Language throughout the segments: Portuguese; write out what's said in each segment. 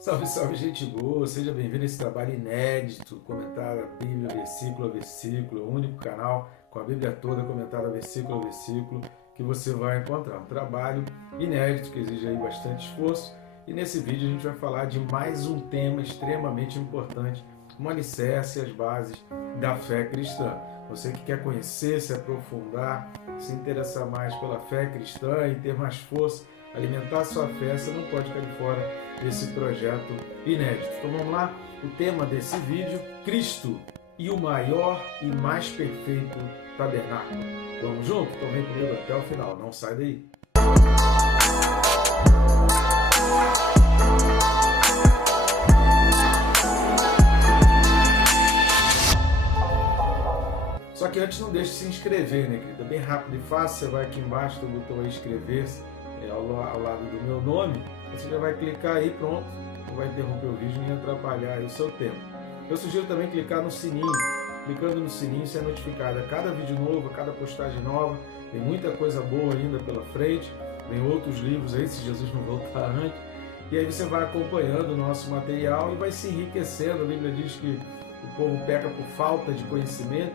Salve, salve, gente boa! Seja bem-vindo a esse trabalho inédito, comentado a Bíblia versículo a versículo, o único canal com a Bíblia toda comentada versículo a versículo que você vai encontrar. Um trabalho inédito que exige aí bastante esforço. E nesse vídeo a gente vai falar de mais um tema extremamente importante, um alicerce e as bases da fé cristã. Você que quer conhecer, se aprofundar, se interessar mais pela fé cristã e ter mais força, alimentar a sua fé, você não pode cair fora desse projeto inédito. Então vamos lá, o tema desse vídeo, Cristo e o maior e mais perfeito tabernáculo. Vamos junto? Então vem comigo até o final, não sai daí. Só que antes não deixe de se inscrever, né, querida? Bem rápido e fácil, você vai aqui embaixo, tem o botão aí inscrever-se, ao lado do meu nome, você já vai clicar aí, pronto, não vai interromper o vídeo nem atrapalhar aí o seu tempo. Eu sugiro também clicar no sininho, clicando no sininho você é notificado a cada vídeo novo, a cada postagem nova, tem muita coisa boa ainda pela frente, tem outros livros aí, se Jesus não voltar antes, e aí você vai acompanhando o nosso material e vai se enriquecendo. A Bíblia diz que o povo peca por falta de conhecimento,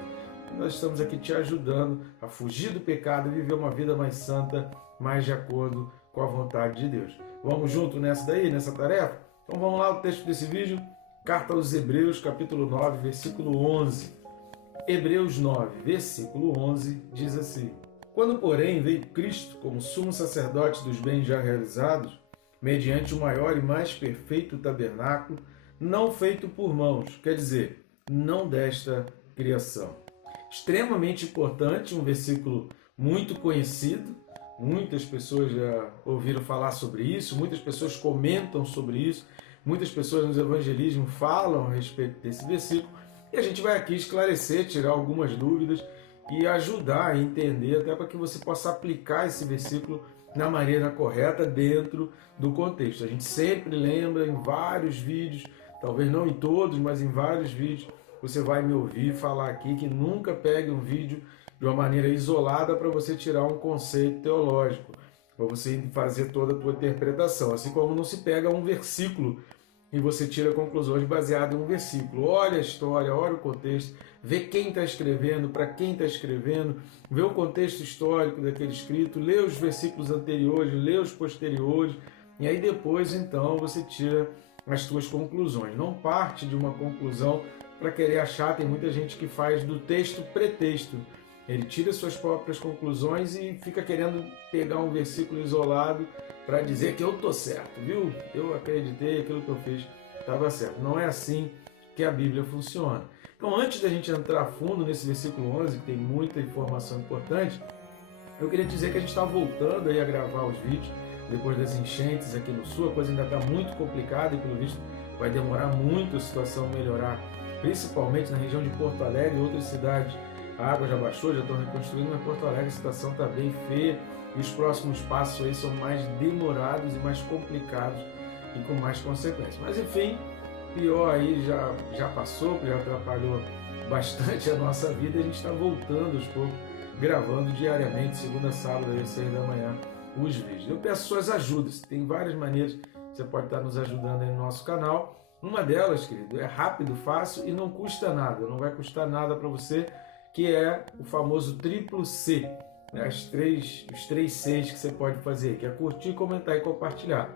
e nós estamos aqui te ajudando a fugir do pecado e viver uma vida mais santa, mais de acordo com a vontade de Deus. Vamos junto nessa tarefa? Então vamos lá, o texto desse vídeo, Carta aos Hebreus, capítulo 9, versículo 11. Hebreus 9, versículo 11, diz assim: Quando, porém, veio Cristo como sumo sacerdote dos bens já realizados, mediante o maior e mais perfeito tabernáculo, não feito por mãos, quer dizer, não desta criação. Extremamente importante, um versículo muito conhecido, muitas pessoas já ouviram falar sobre isso, muitas pessoas comentam sobre isso, muitas pessoas nos evangelismos falam a respeito desse versículo, e a gente vai aqui esclarecer, tirar algumas dúvidas e ajudar a entender, até para que você possa aplicar esse versículo na maneira correta dentro do contexto. A gente sempre lembra em vários vídeos, talvez não em todos, mas em vários vídeos, você vai me ouvir falar aqui que nunca pegue um vídeo de uma maneira isolada para você tirar um conceito teológico, para você fazer toda a tua interpretação. Assim como não se pega um versículo e você tira conclusões baseadas em um versículo. Olha a história, olha o contexto, vê quem está escrevendo, para quem está escrevendo, vê o contexto histórico daquele escrito, lê os versículos anteriores, lê os posteriores, e aí depois então você tira as suas conclusões. Não parte de uma conclusão para querer achar, tem muita gente que faz do texto pretexto. Ele tira suas próprias conclusões e fica querendo pegar um versículo isolado para dizer que eu estou certo, viu? Eu acreditei, aquilo que eu fiz estava certo. Não é assim que a Bíblia funciona. Então, antes da gente entrar a fundo nesse versículo 11, que tem muita informação importante, eu queria dizer que a gente está voltando aí a gravar os vídeos depois das enchentes aqui no sul. A coisa ainda está muito complicada e, pelo visto, vai demorar muito a situação melhorar, principalmente na região de Porto Alegre e outras cidades. A água já baixou, já estão reconstruindo, mas Porto Alegre a situação está bem feia e os próximos passos aí são mais demorados e mais complicados e com mais consequências. Mas enfim, pior aí já passou, já atrapalhou bastante a nossa vida e a gente está voltando aos poucos, gravando diariamente, segunda a sábado, às 6 da manhã, os vídeos. Eu peço suas ajudas, tem várias maneiras que você pode estar nos ajudando aí no nosso canal. Uma delas, querido, é rápido, fácil e não custa nada, não vai custar nada para você, que é o famoso triplo C, né? Os três Cs que você pode fazer, que é curtir, comentar e compartilhar.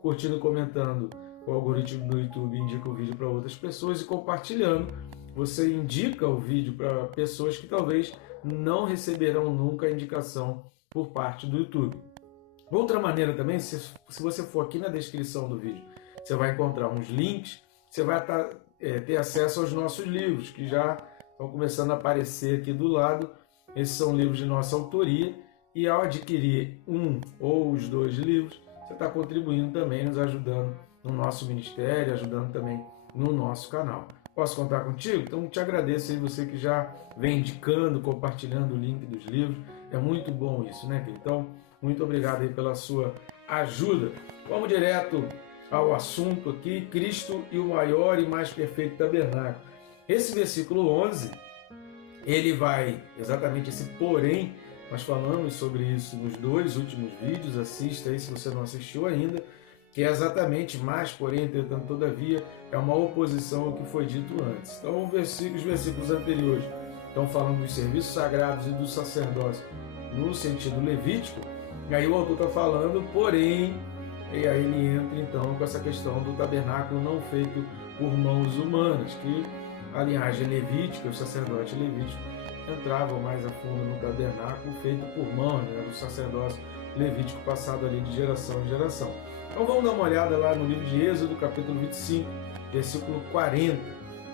Curtindo e comentando, o algoritmo do YouTube indica o vídeo para outras pessoas, e compartilhando, você indica o vídeo para pessoas que talvez não receberão nunca a indicação por parte do YouTube. Outra maneira também, se você for aqui na descrição do vídeo, você vai encontrar uns links, você vai ter acesso aos nossos livros, que já estão começando a aparecer aqui do lado. Esses são livros de nossa autoria, e ao adquirir um ou os dois livros, você está contribuindo também, nos ajudando no nosso ministério, ajudando também no nosso canal. Posso contar contigo? Então te agradeço aí, você que já vem indicando, compartilhando o link dos livros. É muito bom isso, né? Então, muito obrigado aí pela sua ajuda. Vamos direto ao assunto aqui, Cristo e o maior e mais perfeito tabernáculo. Esse versículo 11, ele vai, exatamente esse porém, nós falamos sobre isso nos 2 últimos vídeos, assista aí se você não assistiu ainda, que é exatamente mais, porém, entretanto, todavia, é uma oposição ao que foi dito antes. Então, os versículos anteriores estão falando dos serviços sagrados e do sacerdócio no sentido levítico, e aí o autor está falando, porém, e aí ele entra então com essa questão do tabernáculo não feito por mãos humanas, que a linhagem levítica, o sacerdote levítico, entravam mais a fundo no tabernáculo feito por mãos, né, do sacerdócio levítico passado ali de geração em geração. Então vamos dar uma olhada lá no livro de Êxodo, capítulo 25, versículo 40.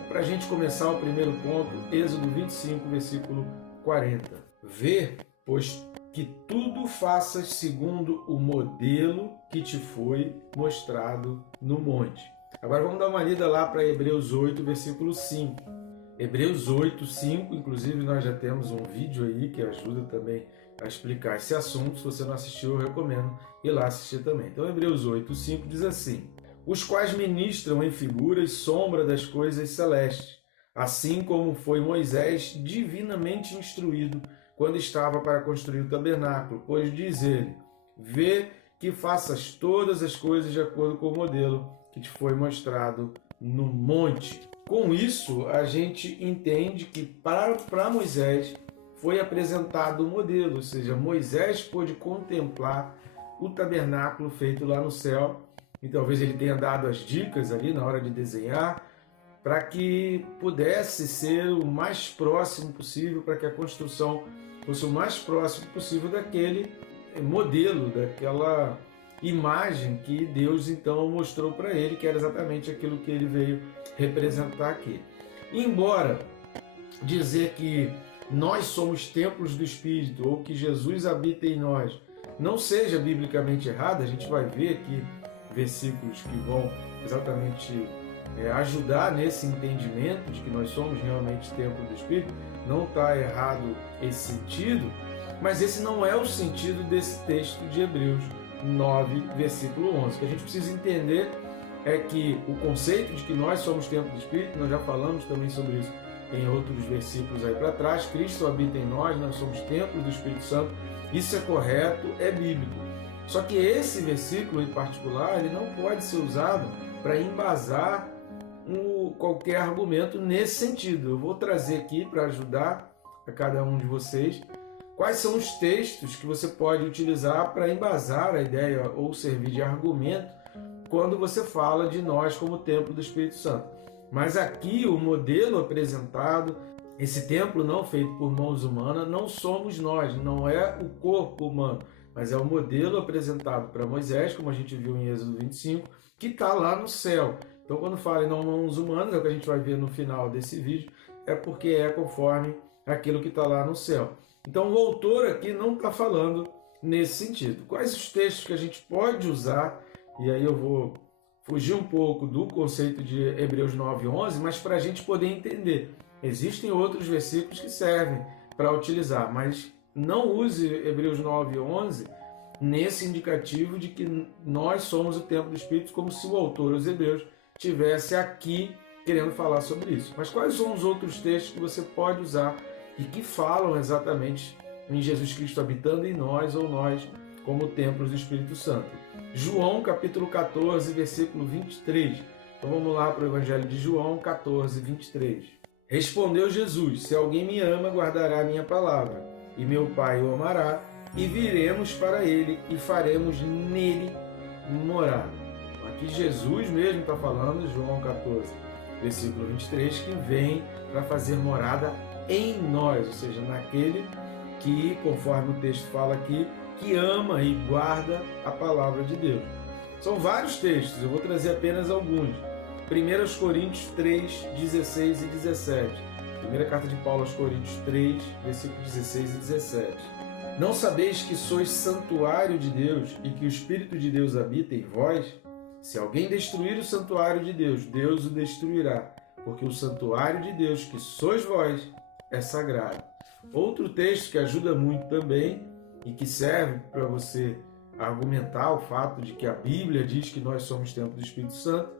Para a gente começar o primeiro ponto, Êxodo 25, versículo 40. Vê, pois, que tudo faças segundo o modelo que te foi mostrado no monte. Agora vamos dar uma lida lá para Hebreus 8, versículo 5. Hebreus 8, 5, inclusive nós já temos um vídeo aí que ajuda também a explicar esse assunto. Se você não assistiu, eu recomendo ir lá assistir também. Então, Hebreus 8, 5 diz assim: os quais ministram em figuras sombra das coisas celestes, assim como foi Moisés divinamente instruído quando estava para construir o tabernáculo, pois diz ele: vê que faças todas as coisas de acordo com o modelo que te foi mostrado no monte. Com isso, a gente entende que para Moisés foi apresentado o modelo, ou seja, Moisés pôde contemplar o tabernáculo feito lá no céu, e talvez ele tenha dado as dicas ali na hora de desenhar, para que pudesse ser o mais próximo possível, para que a construção fosse o mais próximo possível daquele modelo, daquela imagem que Deus então mostrou para ele, que era exatamente aquilo que ele veio representar aqui. Embora dizer que nós somos templos do Espírito, ou que Jesus habita em nós, não seja biblicamente errado, a gente vai ver aqui versículos que vão exatamente ajudar nesse entendimento de que nós somos realmente templo do Espírito, não está errado esse sentido, mas esse não é o sentido desse texto de Hebreus 9, versículo 11. O que a gente precisa entender é que o conceito de que nós somos templo do Espírito, nós já falamos também sobre isso em outros versículos aí para trás, Cristo habita em nós, nós somos templo do Espírito Santo, isso é correto, é bíblico. Só que esse versículo em particular, ele não pode ser usado para embasar qualquer argumento nesse sentido. Eu vou trazer aqui para ajudar a cada um de vocês quais são os textos que você pode utilizar para embasar a ideia ou servir de argumento quando você fala de nós como templo do Espírito Santo. Mas aqui o modelo apresentado, esse templo não feito por mãos humanas, não somos nós, não é o corpo humano, mas é o modelo apresentado para Moisés, como a gente viu em Êxodo 25, que está lá no céu. Então quando fala em não mãos humanas, é o que a gente vai ver no final desse vídeo, é porque é conforme aquilo que está lá no céu. Então o autor aqui não está falando nesse sentido. Quais os textos que a gente pode usar, e aí eu vou fugir um pouco do conceito de Hebreus 9:11, mas para a gente poder entender. Existem outros versículos que servem para utilizar, mas não use Hebreus 9:11 nesse indicativo de que nós somos o templo do Espírito, como se o autor, os Hebreus, estivesse aqui querendo falar sobre isso. Mas quais são os outros textos que você pode usar e que falam exatamente em Jesus Cristo habitando em nós ou nós como templos do Espírito Santo? João capítulo 14, versículo 23. Então vamos lá para o Evangelho de João 14, 23. Respondeu Jesus: se alguém me ama, guardará a minha palavra, e meu Pai o amará, e viremos para ele e faremos nele morada. Aqui Jesus mesmo está falando, João 14, versículo 23, que vem para fazer morada em nós, ou seja, naquele que, conforme o texto fala aqui, que ama e guarda a palavra de Deus. São vários textos, eu vou trazer apenas alguns. 1 Coríntios 3, 16 e 17. Primeira carta de Paulo aos Coríntios 3, versículos 16 e 17. Não sabeis que sois santuário de Deus e que o Espírito de Deus habita em vós? Se alguém destruir o santuário de Deus, Deus o destruirá, porque o santuário de Deus, que sois vós, é sagrado. Outro texto que ajuda muito também e que serve para você argumentar o fato de que a Bíblia diz que nós somos templo do Espírito Santo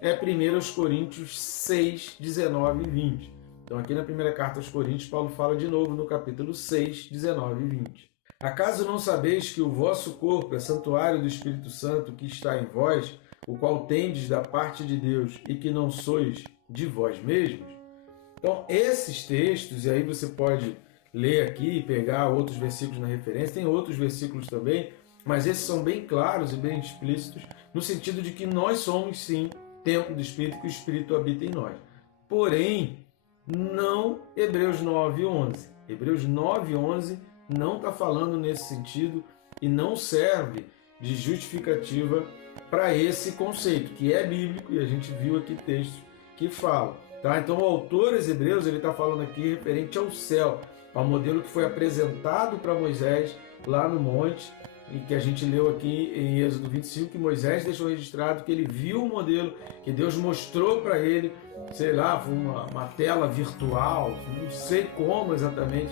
é 1 Coríntios 6, 19 e 20. Então aqui na primeira carta aos Coríntios, Paulo fala de novo no capítulo 6, 19 e 20. Acaso não sabeis que o vosso corpo é santuário do Espírito Santo que está em vós, o qual tendes da parte de Deus e que não sois de vós mesmos? Então, esses textos, e aí você pode ler aqui e pegar outros versículos na referência, tem outros versículos também, mas esses são bem claros e bem explícitos, no sentido de que nós somos, sim, templo do Espírito, que o Espírito habita em nós. Porém, não Hebreus 9:11. Hebreus 9:11 não está falando nesse sentido e não serve de justificativa para esse conceito, que é bíblico, e a gente viu aqui textos que falam. Tá? Então o autor aos Hebreus está falando aqui referente ao céu, ao modelo que foi apresentado para Moisés lá no monte, e que a gente leu aqui em Êxodo 25, que Moisés deixou registrado que ele viu o modelo, que Deus mostrou para ele, sei lá, foi uma tela virtual, não sei como exatamente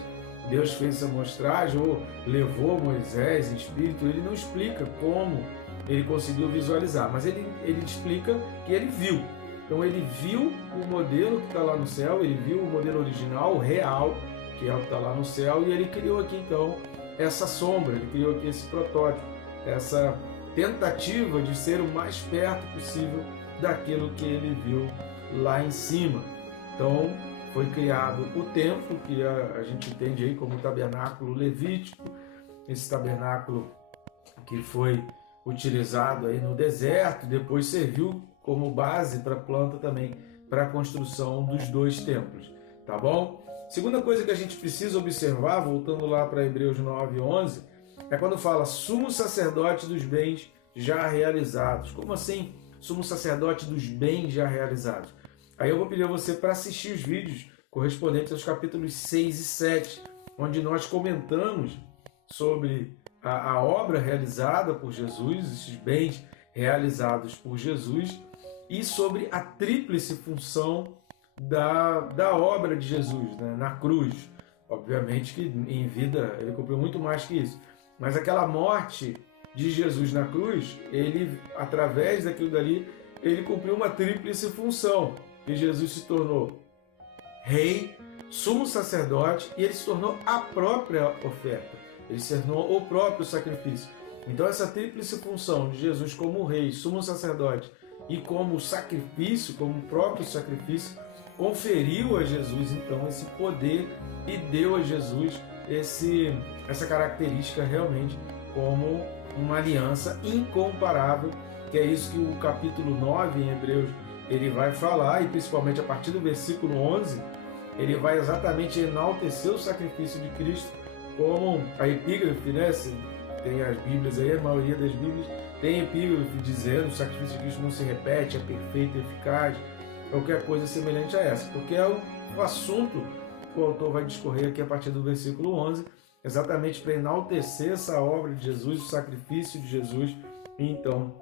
Deus fez essa mostragem, ou levou Moisés em espírito. Ele não explica como ele conseguiu visualizar, mas ele explica que ele viu. Então ele viu o modelo que está lá no céu, ele viu o modelo original, o real, que é o que está lá no céu, e ele criou aqui então essa sombra, ele criou aqui esse protótipo, essa tentativa de ser o mais perto possível daquilo que ele viu lá em cima. Então foi criado o templo, que a gente entende aí como o tabernáculo levítico, esse tabernáculo que foi utilizado aí no deserto, depois serviu como base para a planta também, para a construção dos dois templos, tá bom? Segunda coisa que a gente precisa observar, voltando lá para Hebreus 9:11, é quando fala sumo sacerdote dos bens já realizados. Como assim, sumo sacerdote dos bens já realizados? Aí eu vou pedir a você para assistir os vídeos correspondentes aos capítulos 6 e 7, onde nós comentamos sobre a obra realizada por Jesus, esses bens realizados por Jesus, e sobre a tríplice função da obra de Jesus, né, na cruz. Obviamente que em vida ele cumpriu muito mais que isso, mas aquela morte de Jesus na cruz, ele, através daquilo dali, ele cumpriu uma tríplice função, e Jesus se tornou rei, sumo sacerdote, e ele se tornou a própria oferta, ele se tornou o próprio sacrifício. Então essa tríplice função de Jesus como rei, sumo sacerdote e como sacrifício, como próprio sacrifício, conferiu a Jesus então esse poder e deu a Jesus essa característica realmente como uma aliança incomparável, que é isso que o capítulo 9 em Hebreus ele vai falar, e principalmente a partir do versículo 11, ele vai exatamente enaltecer o sacrifício de Cristo, como a epígrafe, né? Tem as Bíblias aí, a maioria das Bíblias tem epígrafe dizendo: o sacrifício de Cristo não se repete, é perfeito, eficaz, qualquer coisa semelhante a essa, porque é o assunto que o autor vai discorrer aqui a partir do versículo 11, exatamente para enaltecer essa obra de Jesus, o sacrifício de Jesus, e então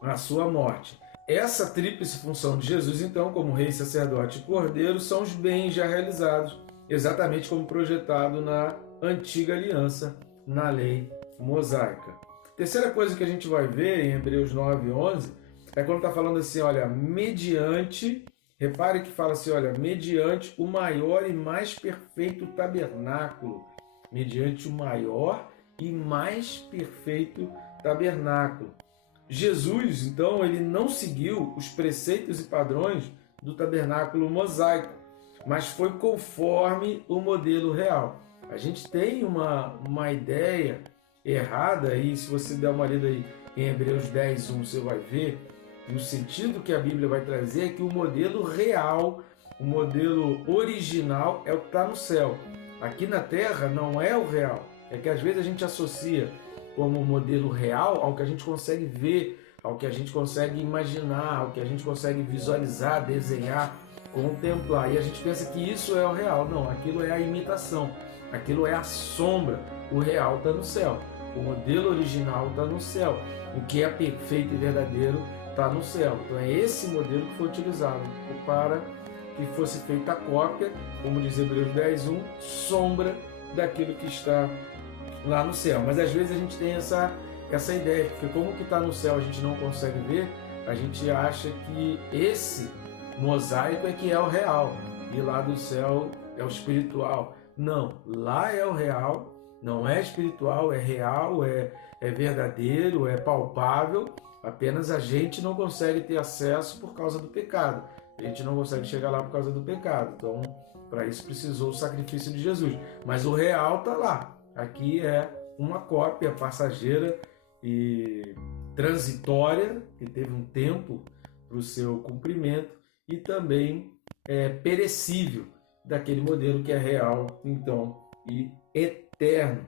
a sua morte. Essa tríplice função de Jesus, então, como rei, sacerdote e cordeiro, são os bens já realizados, exatamente como projetado na antiga aliança, na lei mosaica. Terceira coisa que a gente vai ver em Hebreus 9:11 é quando está falando assim, olha, mediante, repare que fala assim, olha, mediante o maior e mais perfeito tabernáculo, mediante o maior e mais perfeito tabernáculo. Jesus, então, ele não seguiu os preceitos e padrões do tabernáculo mosaico, mas foi conforme o modelo real. A gente tem uma ideia errada, e se você der uma lida aí em Hebreus 10:1, você vai ver, e o sentido que a Bíblia vai trazer é que o modelo real, o modelo original é o que está no céu. Aqui na terra não é o real. É que às vezes a gente associa como modelo real ao que a gente consegue ver, ao que a gente consegue imaginar, ao que a gente consegue visualizar, desenhar, contemplar. E a gente pensa que isso é o real. Não, aquilo é a imitação, aquilo é a sombra. O real está no céu, o modelo original está no céu, o que é perfeito e verdadeiro está no céu. Então é esse modelo que foi utilizado para que fosse feita a cópia, como diz Hebreus 10:1, sombra daquilo que está lá no céu. Mas às vezes a gente tem essa ideia, porque como que está no céu a gente não consegue ver, a gente acha que esse mosaico é que é o real, e lá do céu é o espiritual. Não, lá é o real, Não é espiritual, é real, é verdadeiro, é palpável, apenas a gente não consegue ter acesso por causa do pecado. A gente não consegue chegar lá por causa do pecado. Então, para isso precisou o sacrifício de Jesus. Mas o real está lá. Aqui é uma cópia passageira e transitória, que teve um tempo para o seu cumprimento, e também perecível, daquele modelo que é real, então, e eterno.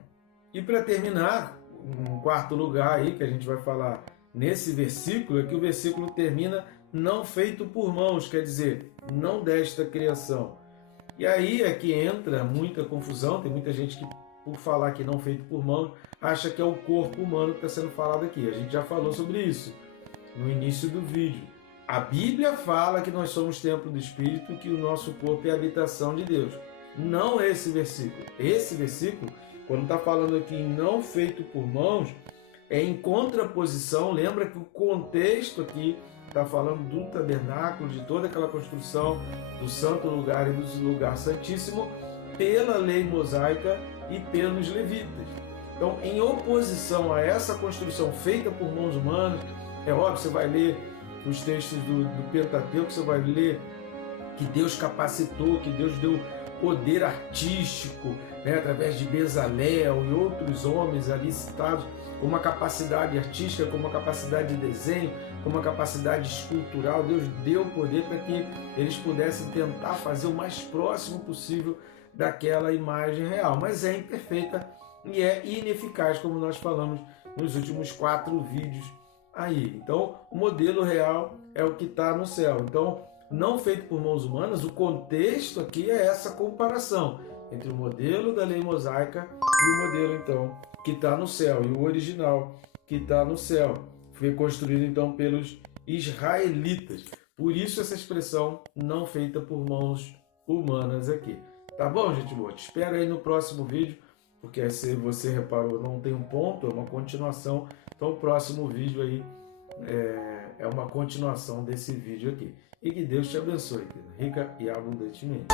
E para terminar, um quarto lugar aí que a gente vai falar nesse versículo, é que o versículo termina não feito por mãos, quer dizer, não desta criação. E aí é que entra muita confusão, tem muita gente que, por falar que não feito por mãos, acha que é o corpo humano que está sendo falado aqui. A gente já falou sobre isso no início do vídeo. A Bíblia fala que nós somos templo do Espírito, que o nosso corpo é a habitação de Deus. Não esse versículo. Esse versículo, quando está falando aqui em não feito por mãos, é em contraposição. Lembra que o contexto aqui está falando do tabernáculo, de toda aquela construção do santo lugar e do lugar santíssimo, pela lei mosaica e pelos levitas. Então, em oposição a essa construção feita por mãos humanas, é óbvio, você vai ler os textos do Pentateuco, você vai ler que Deus capacitou, que Deus deu poder artístico, né, através de Bezalel e outros homens ali citados, com uma capacidade artística, com uma capacidade de desenho, com uma capacidade escultural. Deus deu poder para que eles pudessem tentar fazer o mais próximo possível daquela imagem real, mas é imperfeita e é ineficaz, como nós falamos nos últimos 4 vídeos aí. Então, o modelo real é o que está no céu. Então, não feito por mãos humanas, o contexto aqui é essa comparação entre o modelo da lei mosaica e o modelo, então, que está no céu, e o original que está no céu. Foi construído, então, pelos israelitas. Por isso, essa expressão não feita por mãos humanas aqui. Tá bom, gente boa? Te espero aí no próximo vídeo, porque se você reparou, não tem um ponto, é uma continuação. Então, o próximo vídeo aí é uma continuação desse vídeo aqui. E que Deus te abençoe, rica e abundantemente.